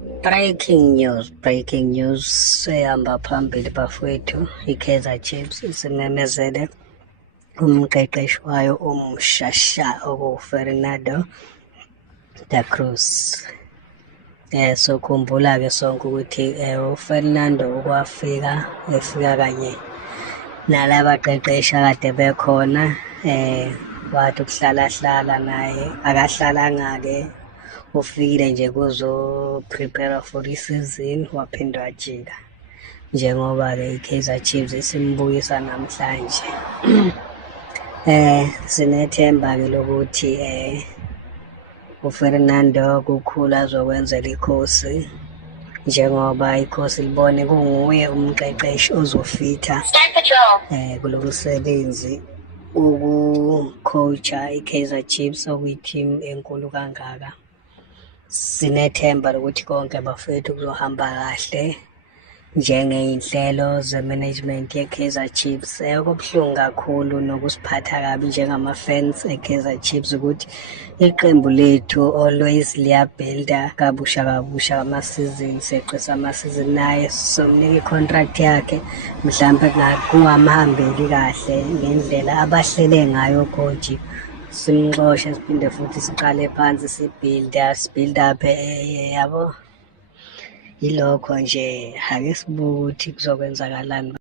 Breaking news ehamba phambili bafowethu. I-Kaizer Chiefs isimemezele umqeqeshi wayo omushasha okuFernando da Cruz. Sokhumbula-ke sonke ukuthi uFernando efika kanye nalaba baqeqeshi akade bekhona, wathi ukuhlala naye akahlalanga-ke, ufikile nje kuzo-prepare for isizini waphinde wajika, njengoba-ke i-Kaizer Chiefs isimbuyisa namhlanje. Sinethemba-ke lokuthi uFernando kukhulu azokwenzela ikhosi, njengoba ikhosi libone kunguye umqeqeshi ozofitha kulo msebenzi ukucoacha i-Kaizer Chiefs okuyi-team enkulu kangaka. Sinethemba lokuthi konke bafethu kuzohamba kahle njengey'nhlelo ze-management ye-Kaizer Chiefs. Kubuhlungu kakhulu nokusiphatha kabi njengama-fans e-Kaizer Chiefs ukuthi iqembu lethu always liyabhilda kabusha amasizini, seqisa amasizini, naye somnika i-contract yakhe mhlampe kungamhambeli kahle ngendlela abahlele ngayo coach. Simxoshe siphinde futhi siqale phansi sibhild up, yabo. Yilokho nje, ake sibuke ukuthi kuzokwenzakalani.